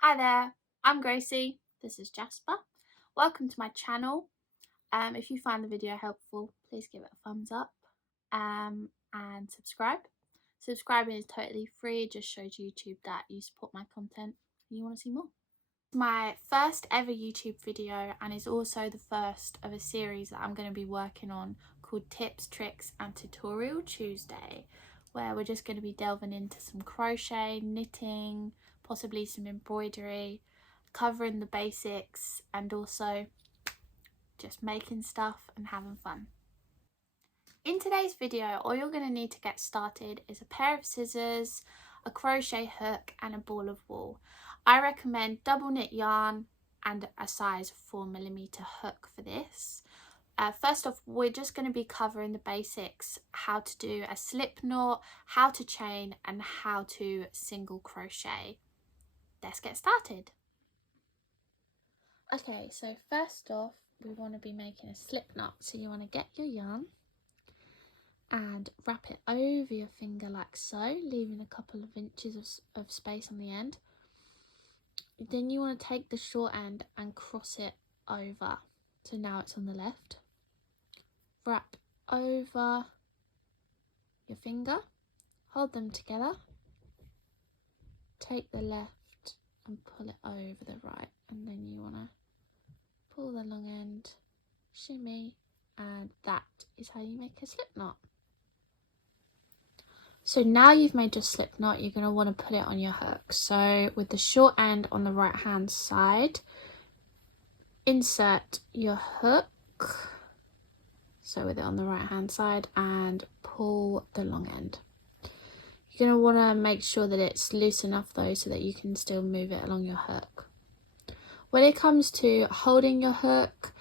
Hi there, I'm Gracie, this is Jasper. Welcome to my channel. If you find the video helpful, please give it a thumbs up and subscribe. Subscribing is totally free, it just shows YouTube that you support my content and you want to see more. My first ever YouTube video, and is also the first of a series that I'm going to be working on called Tips, Tricks and Tutorial Tuesday, where we're just going to be delving into some crochet, knitting, possibly some embroidery, covering the basics and also just making stuff and having fun. In today's video, all you're going to need to get started is a pair of scissors, a crochet hook and a ball of wool. I recommend double knit yarn and a size 4mm hook for this. First off, we're just going to be covering the basics, how to do a slip knot, how to chain and how to single crochet. Let's get started. Okay, so first off, we want to be making a slip knot. So you want to get your yarn and wrap it over your finger like so, leaving a couple of inches of space on the end. Then you want to take the short end and cross it over. So now it's on the left. Wrap over your finger, hold them together, take the left and pull it over the right, and then you want to pull the long end, shimmy, and that is how you make a slip knot. So now you've made your slip knot, you're going to want to put it on your hook. So with the short end on the right hand side, insert your hook, so with it on the right hand side, and pull the long end. You're going to want to make sure that it's loose enough though so that you can still move it along your hook. When it comes to holding your hook,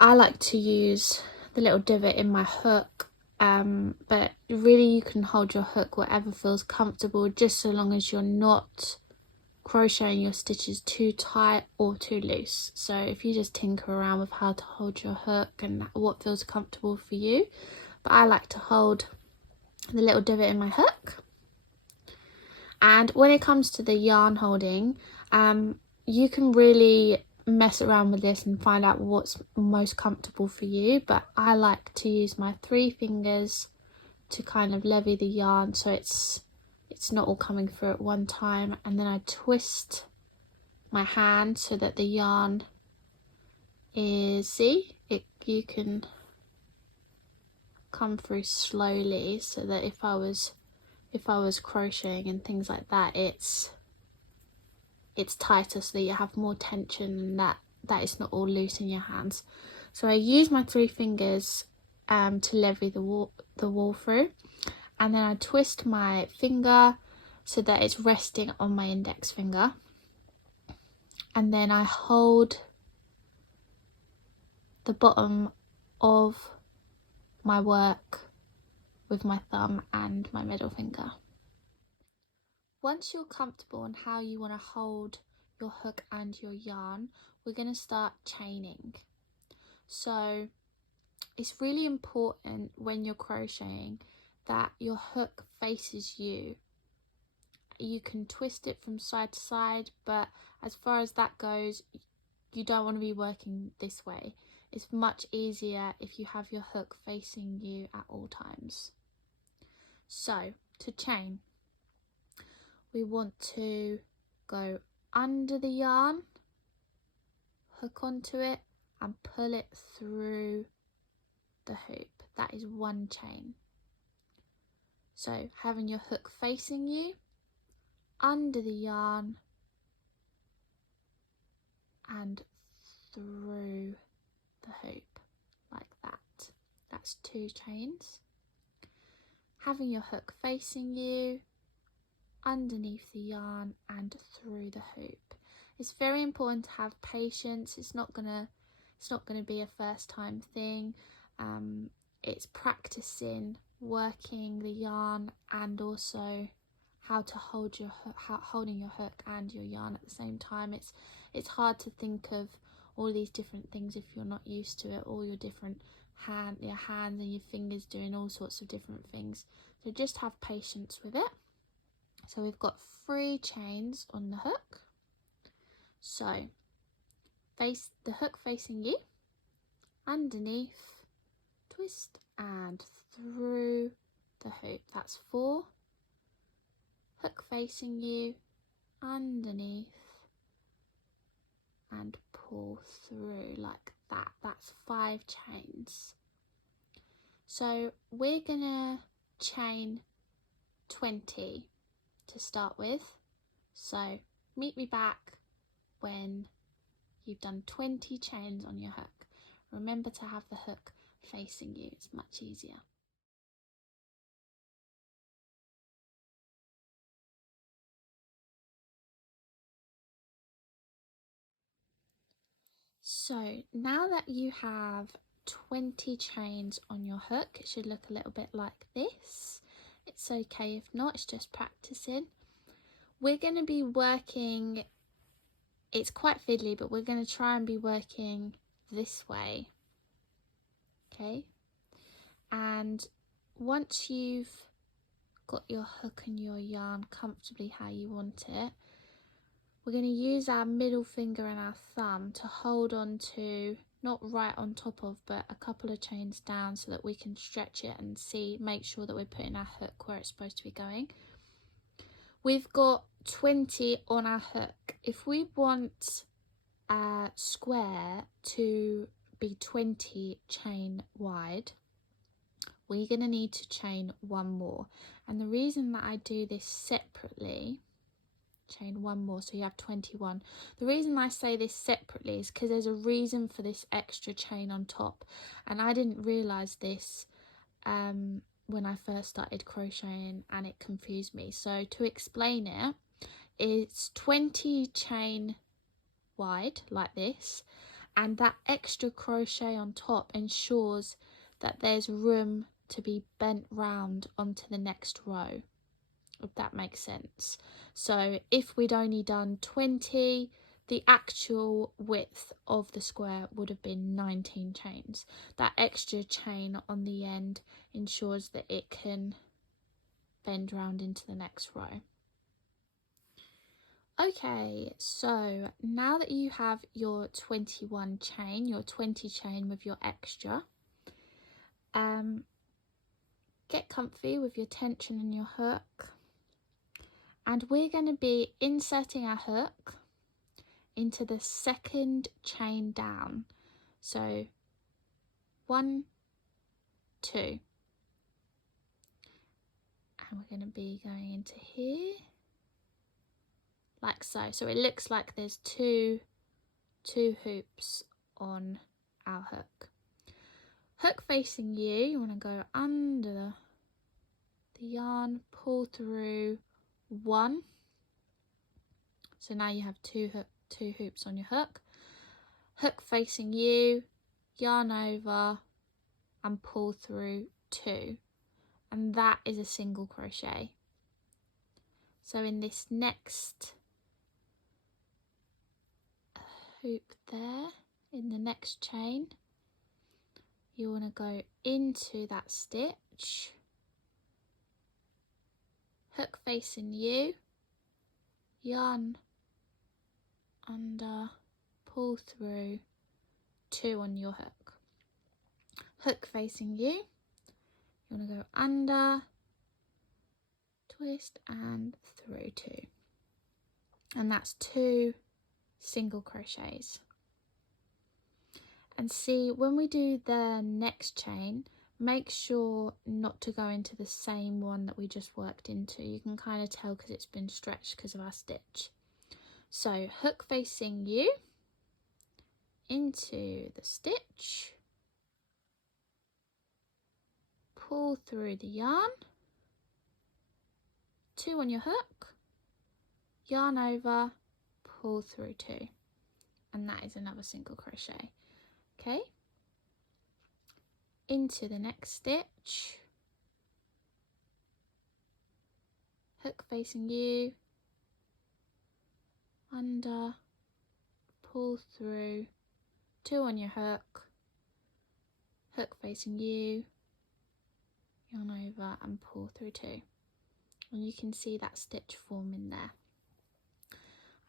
I like to use the little divot in my hook, but really you can hold your hook whatever feels comfortable, just so long as you're not crocheting your stitches too tight or too loose. So if you just tinker around with how to hold your hook and what feels comfortable for you, but I like to hold the little divot in my hook. And when it comes to the yarn holding, you can really mess around with this and find out what's most comfortable for you, but I like to use my 3 fingers to kind of levy the yarn so it's not all coming through at one time, and then I twist my hand so that the yarn is, you can come through slowly, so that if I was crocheting and things like that, it's tighter so that you have more tension and that it's not all loose in your hands. So I use my 3 fingers to levy the wool through, and then I twist my finger so that it's resting on my index finger, and then I hold the bottom of my work with my thumb and my middle finger. Once you're comfortable on how you want to hold your hook and your yarn, we're going to start chaining. So it's really important when you're crocheting that your hook faces you. You can twist it from side to side, but as far as that goes, you don't want to be working this way. It's much easier if you have your hook facing you at all times. So to chain, we want to go under the yarn, hook onto it and pull it through the hoop. That is one chain. So having your hook facing you, under the yarn and through the hoop like that. That's 2 chains. Having your hook facing you, underneath the yarn and through the hoop. It's very important to have patience. It's not gonna be a first time thing. It's practicing working the yarn and also how to hold your holding your hook and your yarn at the same time. It's hard to think of all these different things if you're not used to it, all your different your hands and your fingers doing all sorts of different things. So just have patience with it. So we've got 3 chains on the hook, So face the hook facing you, underneath, twist and through the hoop. That's 4. Hook facing you, underneath, and pull through like that. That's 5 chains. So we're gonna chain 20 to start with. So meet me back when you've done 20 chains on your hook. Remember to have the hook facing you, it's much easier. So now that you have 20 chains on your hook, it should look a little bit like this. It's okay if not, it's just practicing. We're going to be working, it's quite fiddly, but we're going to try and be working this way. Okay, and once you've got your hook and your yarn comfortably how you want it, we're going to use our middle finger and our thumb to hold on to, not right on top of, but a couple of chains down so that we can stretch it and make sure that we're putting our hook where it's supposed to be going. We've got 20 on our hook. If we want our square to be 20 chain wide, we're going to need to chain 1 more. And the reason that I do this separately, chain 1 more, so you have 21. The reason I say this separately is because there's a reason for this extra chain on top, and I didn't realise this when I first started crocheting, and it confused me. So to explain it, it's 20 chain wide like this, and that extra crochet on top ensures that there's room to be bent round onto the next row, if that makes sense. So if we'd only done 20, the actual width of the square would have been 19 chains. That extra chain on the end ensures that it can bend round into the next row. Okay, so now that you have your 21 chain, your 20 chain with your extra, get comfy with your tension and your hook. And we're going to be inserting our hook into the second chain down. So 1, 2. And we're going to be going into here, like so. So it looks like there's two hoops on our hook. Hook facing you want to go under the yarn, pull through 1. So now you have two hoops on your hook. Hook facing you, yarn over and pull through 2, and that is a single crochet. So in this next hoop there, in the next chain, you want to go into that stitch, hook facing you, yarn under, pull through 2 on your hook. Hook facing you, you want to go under, twist and through 2, and that's 2 single crochets. And see, when we do the next chain, make sure not to go into the same one that we just worked into. You can kind of tell because it's been stretched because of our stitch. So hook facing you, into the stitch, pull through the yarn, 2 on your hook, yarn over, pull through 2, and that is another single crochet. Okay, into the next stitch, hook facing you, under, pull through, 2 on your hook, hook facing you, yarn over and pull through 2, and you can see that stitch forming there.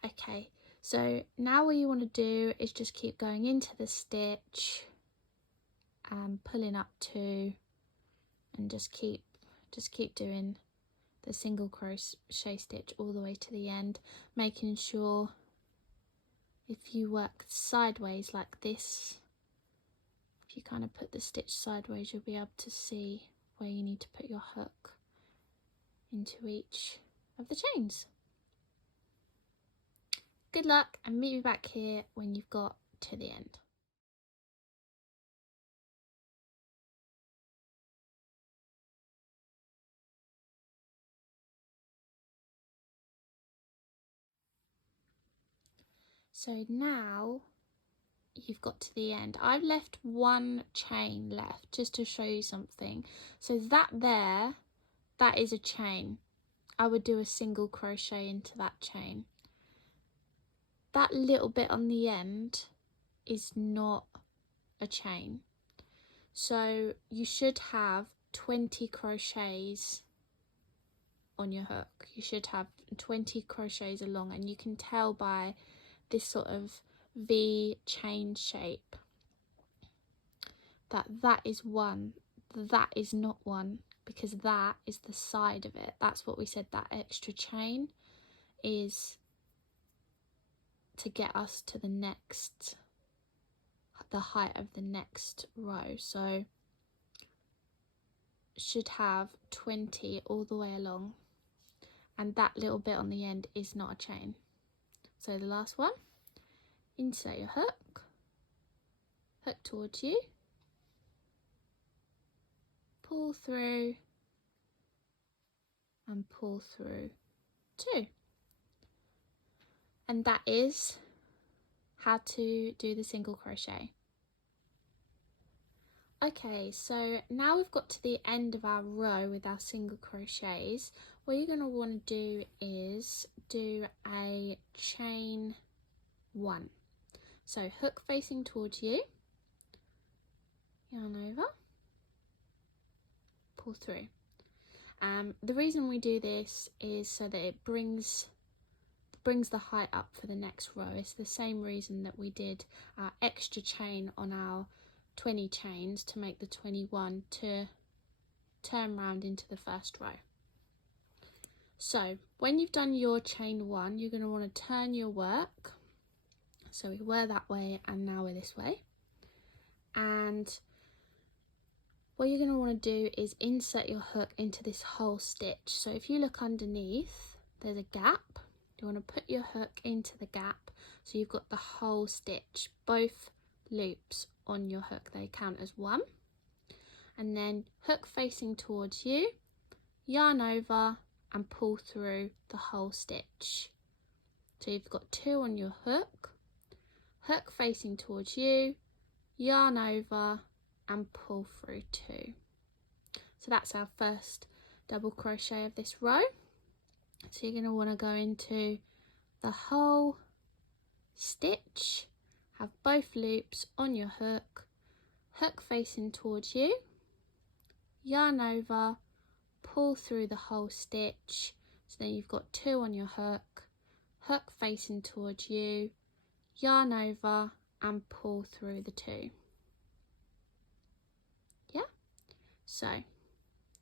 Okay, So now what you want to do is just keep going into the stitch and pulling up 2, and just keep doing the single crochet stitch all the way to the end, making sure if you work sideways like this, if you kind of put the stitch sideways, you'll be able to see where you need to put your hook into each of the chains. Good luck, and meet me back here when you've got to the end. So now you've got to the end. I've left 1 chain left just to show you something. So that is a chain. I would do a single crochet into that chain. That little bit on the end is not a chain. So you should have 20 crochets on your hook. You should have 20 crochets along, and you can tell by this sort of V chain shape that is 1. That is not 1, because that is the side of it. That's what we said, that extra chain is to get us to the height of the next row. So should have 20 all the way along, and that little bit on the end is not a chain. So the last one, insert your hook towards you, pull through and pull through 2. And that is how to do the single crochet. Okay, so now we've got to the end of our row with our single crochets. What you're going to want to do is do a chain 1. So hook facing towards you, yarn over, pull through. The reason we do this is so that it brings the height up for the next row. It's the same reason that we did our extra chain on our 20 chains to make the 21 to turn round into the first row. So when you've done your chain 1, you're going to want to turn your work. So we were that way and now we're this way. And what you're going to want to do is insert your hook into this whole stitch. So if you look underneath, there's a gap. You want to put your hook into the gap so you've got the whole stitch, both loops on your hook, they count as 1. And then hook facing towards you, yarn over and pull through the whole stitch. So you've got 2 on your hook, hook facing towards you, yarn over and pull through 2. So that's our first double crochet of this row. So you're going to want to go into the whole stitch, have both loops on your hook, hook facing towards you, yarn over, pull through the whole stitch. So then you've got 2 on your hook, hook facing towards you, yarn over and pull through the 2. Yeah, so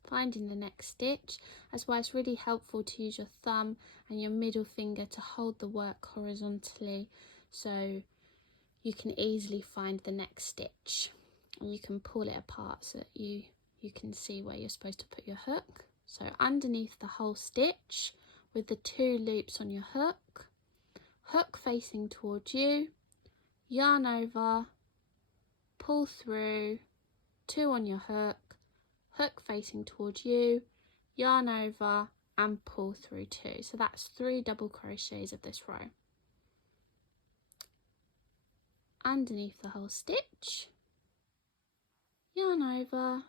finding the next stitch. That's why it's really helpful to use your thumb and your middle finger to hold the work horizontally, so you can easily find the next stitch, and you can pull it apart so that you can see where you're supposed to put your hook. So underneath the whole stitch with the 2 loops on your hook, hook facing towards you, yarn over, pull through, 2 on your hook, hook facing towards you, yarn over and pull through 2. So that's 3 double crochets of this row. Underneath the whole stitch, yarn over,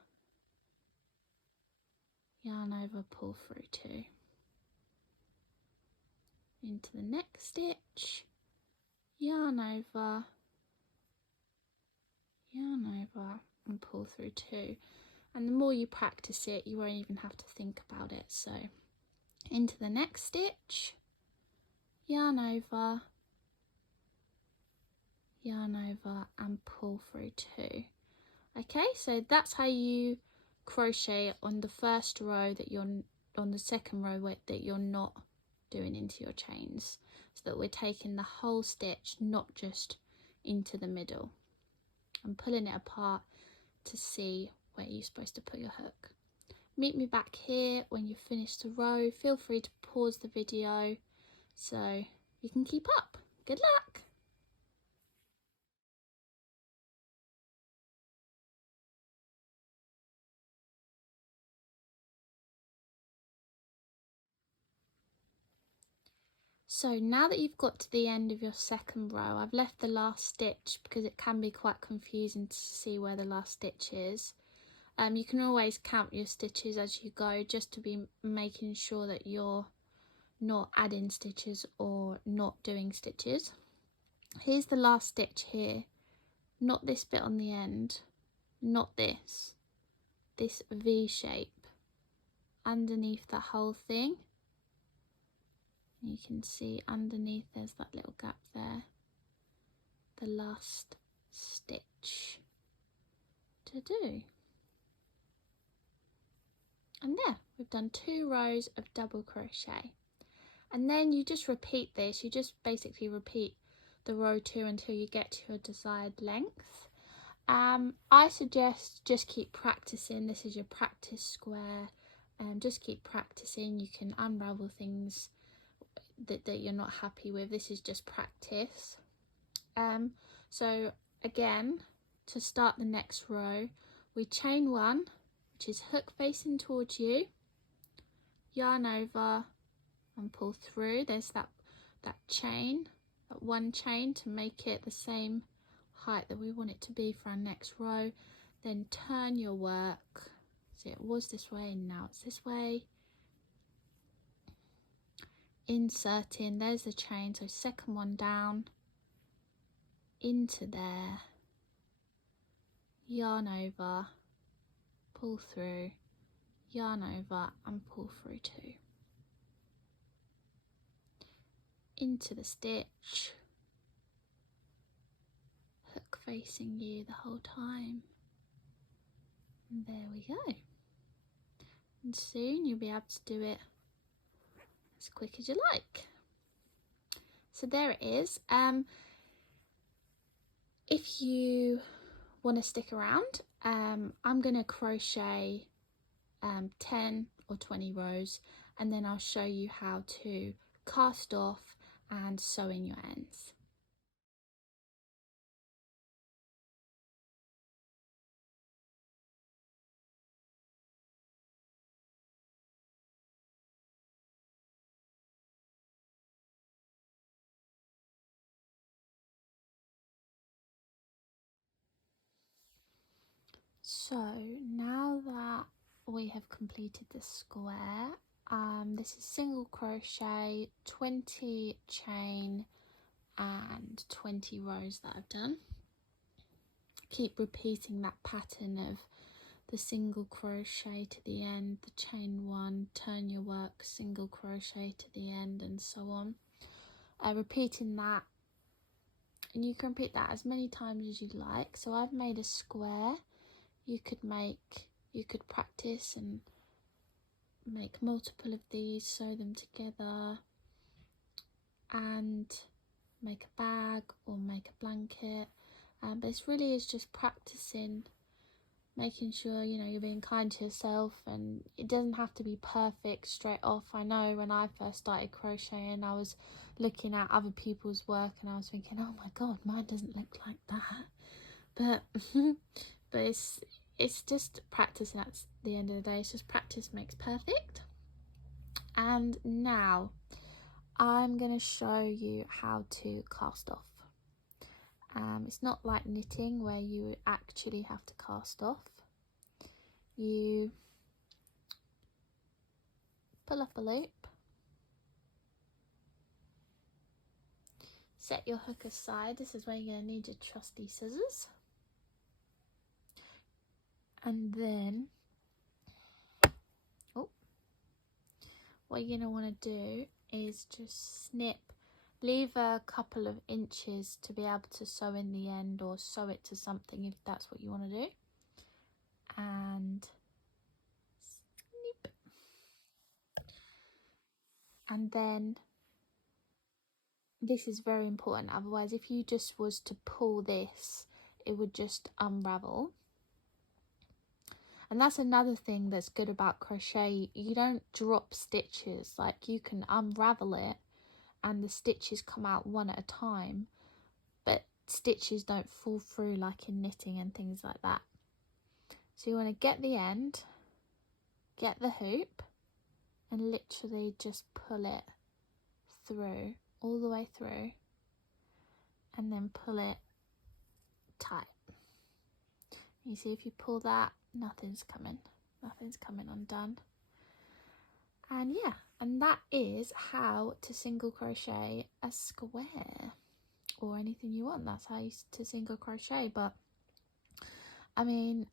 pull through 2. Into the next stitch, yarn over and pull through 2. And the more you practice it, you won't even have to think about it. So into the next stitch, yarn over, yarn over and pull through 2. Okay, so that's how you crochet on the first row that you're on the second row that you're not doing into your chains, so that we're taking the whole stitch, not just into the middle, and pulling it apart to see where you're supposed to put your hook. Meet me back here when you've finished the row. Feel free to pause the video so you can keep up. Good luck! So now that you've got to the end of your second row, I've left the last stitch because it can be quite confusing to see where the last stitch is. You can always count your stitches as you go, just to be making sure that you're not adding stitches or not doing stitches. Here's the last stitch here, not this bit on the end, not this V shape underneath the whole thing. You can see underneath there's that little gap there, the last stitch to do. And there, we've done 2 rows of double crochet. And then you just repeat this, you just basically repeat the row 2 until you get to your desired length. I suggest just keep practicing. This is your practice square, and just keep practicing. You can unravel things that you're not happy with. This is just practice. So again, to start the next row, we chain 1, which is hook facing towards you, yarn over and pull through. There's that chain, that 1 chain, to make it the same height that we want it to be for our next row. Then turn your work. See, it was this way and now it's this way. Inserting, there's the chain, so second one down, into there, yarn over, pull through, yarn over and pull through 2. Into the stitch, hook facing you the whole time. And there we go. And soon you'll be able to do it as quick as you like. So there it is. If you want to stick around, I'm going to crochet 10 or 20 rows, and then I'll show you how to cast off and sew in your ends. So now that we have completed the square, this is single crochet, 20 chain and 20 rows that I've done. Keep repeating that pattern of the single crochet to the end, the chain 1, turn your work, single crochet to the end, and so on. Repeating that, and you can repeat that as many times as you like. So I've made a square. You could practice and make multiple of these, sew them together and make a bag or make a blanket. But this really is just practicing, making sure you're being kind to yourself, and it doesn't have to be perfect straight off. I know when I first started crocheting, I was looking at other people's work and I was thinking, oh my god, mine doesn't look like that. But it's just practicing. At the end of the day, it's just practice makes perfect. And now I'm going to show you how to cast off. It's not like knitting where you actually have to cast off. You pull up a loop, set your hook aside. This is where you're going to need your trusty scissors. And then what you're going to want to do is just snip Leave a couple of inches to be able to sew in the end or sew it to something if that's what you want to do. And snip. And then this is very important, otherwise if you just was to pull this, it would just unravel. And that's another thing that's good about crochet, you don't drop stitches, like you can unravel it and the stitches come out one at a time, but stitches don't fall through like in knitting and things like that. So you want to get the end, get the hoop, and literally just pull it through, all the way through, and then pull it tight. You see, if you pull that, nothing's coming undone. And yeah, and that is how to single crochet a square or anything you want. That's how you to single crochet. But I mean,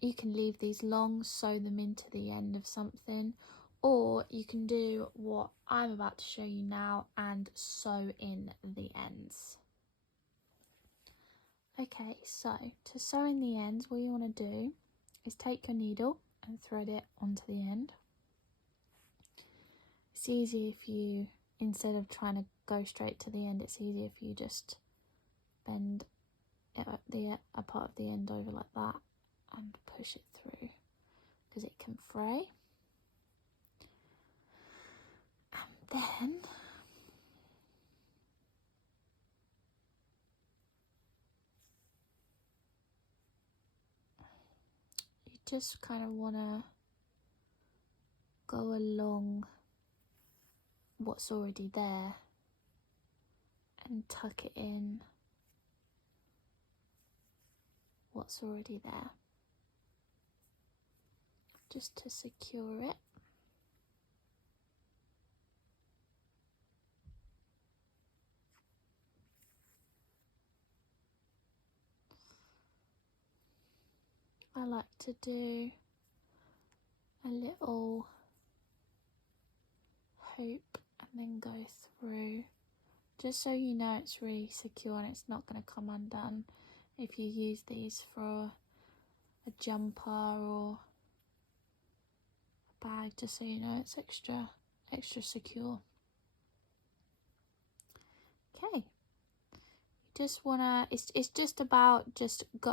you can leave these long, sew them into the end of something, or you can do what I'm about to show you now and sew in the ends. Okay, so to sew in the ends, what you want to do is take your needle and thread it onto the end. It's easy if you, instead of trying to go straight to the end, it's easy if you just bend a part of the end over like that and push it through, because it can fray. And then you just kind of want to go along what's already there and tuck it in what's already there, just to secure it. I like to do a little hoop and then go through, just so you know it's really secure and it's not going to come undone if you use these for a jumper or a bag, just so you know it's extra secure. Okay, just wanna, it's just about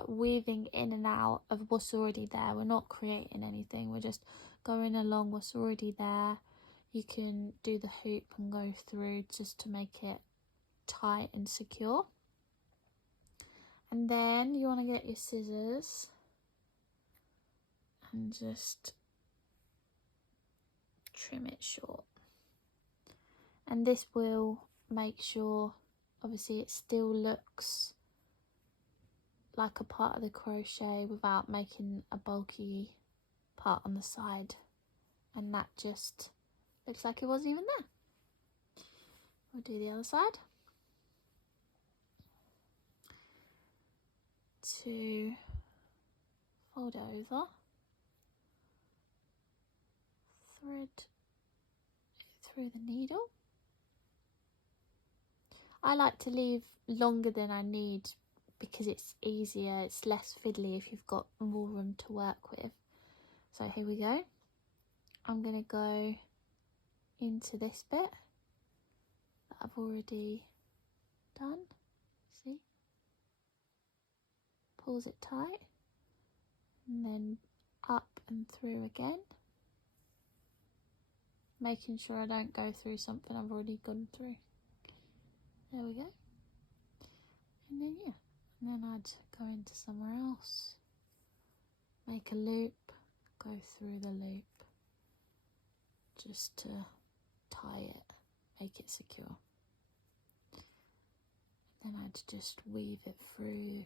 weaving in and out of what's already there. We're not creating anything, we're just going along what's already there. You can do the hoop and go through just to make it tight and secure. And then you want to get your scissors and just trim it short. And this will make sure, obviously, it still looks like a part of the crochet without making a bulky part on the side, and that just looks like it wasn't even there. We'll do the other side. To fold it over, thread it through the needle. I like to leave longer than I need because it's easier, it's less fiddly if you've got more room to work with. So here we go. I'm going to go into this bit that I've already done. See? Pulls it tight and then up and through again. Making sure I don't go through something I've already gone through. There we go. And then yeah, and then I'd go into somewhere else, make a loop, go through the loop, just to tie it, make it secure. Then I'd just weave it through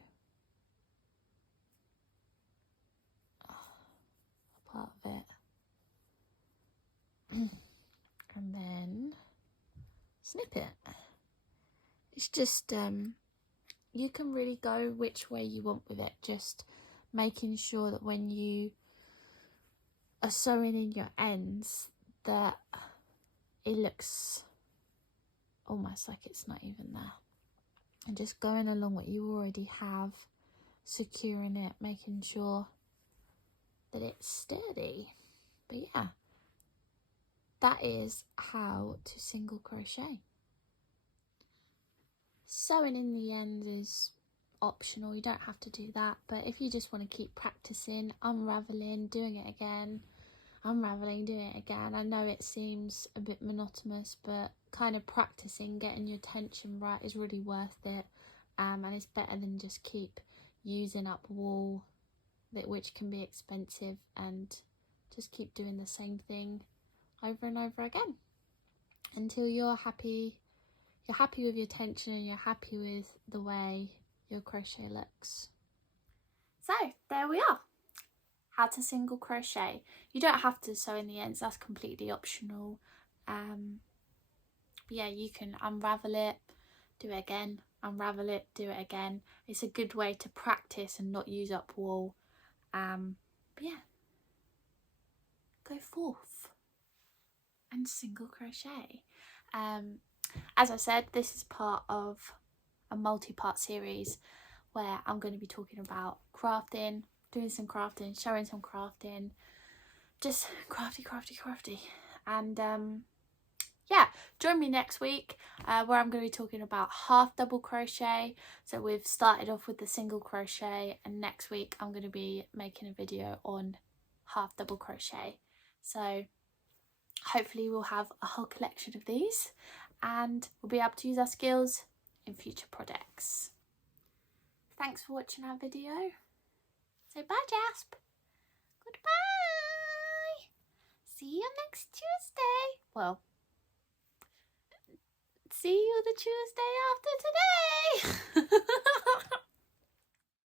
a part of it, and then snip it. It's just, you can really go which way you want with it, just making sure that when you are sewing in your ends that it looks almost like it's not even there. And just going along what you already have, securing it, making sure that it's sturdy. But yeah, that is how to single crochet. Sewing in the end is optional, you don't have to do that, but if you just want to keep practicing, unraveling, doing it again, unraveling, doing it again, I know it seems a bit monotonous, but kind of practicing, getting your tension right is really worth it, and it's better than just keep using up wool, which can be expensive, and just keep doing the same thing over and over again until you're happy with your tension and you're happy with the way your crochet looks. So there we are, how to single crochet. You don't have to sew in the ends, that's completely optional. But yeah, you can unravel it, do it again, unravel it, do it again. It's a good way to practice and not use up wool. But yeah, go forth and single crochet. As I said, this is part of a multi-part series where I'm going to be talking about crafting, doing some crafting, showing some crafting, just crafty. And yeah, join me next week where I'm going to be talking about half double crochet. So we've started off with the single crochet, and next week I'm going to be making a video on half double crochet. So hopefully we'll have a whole collection of these and we'll be able to use our skills in future projects. Thanks for watching our video. Say bye, Jasp. Goodbye. See you next Tuesday. Well, see you the Tuesday after today.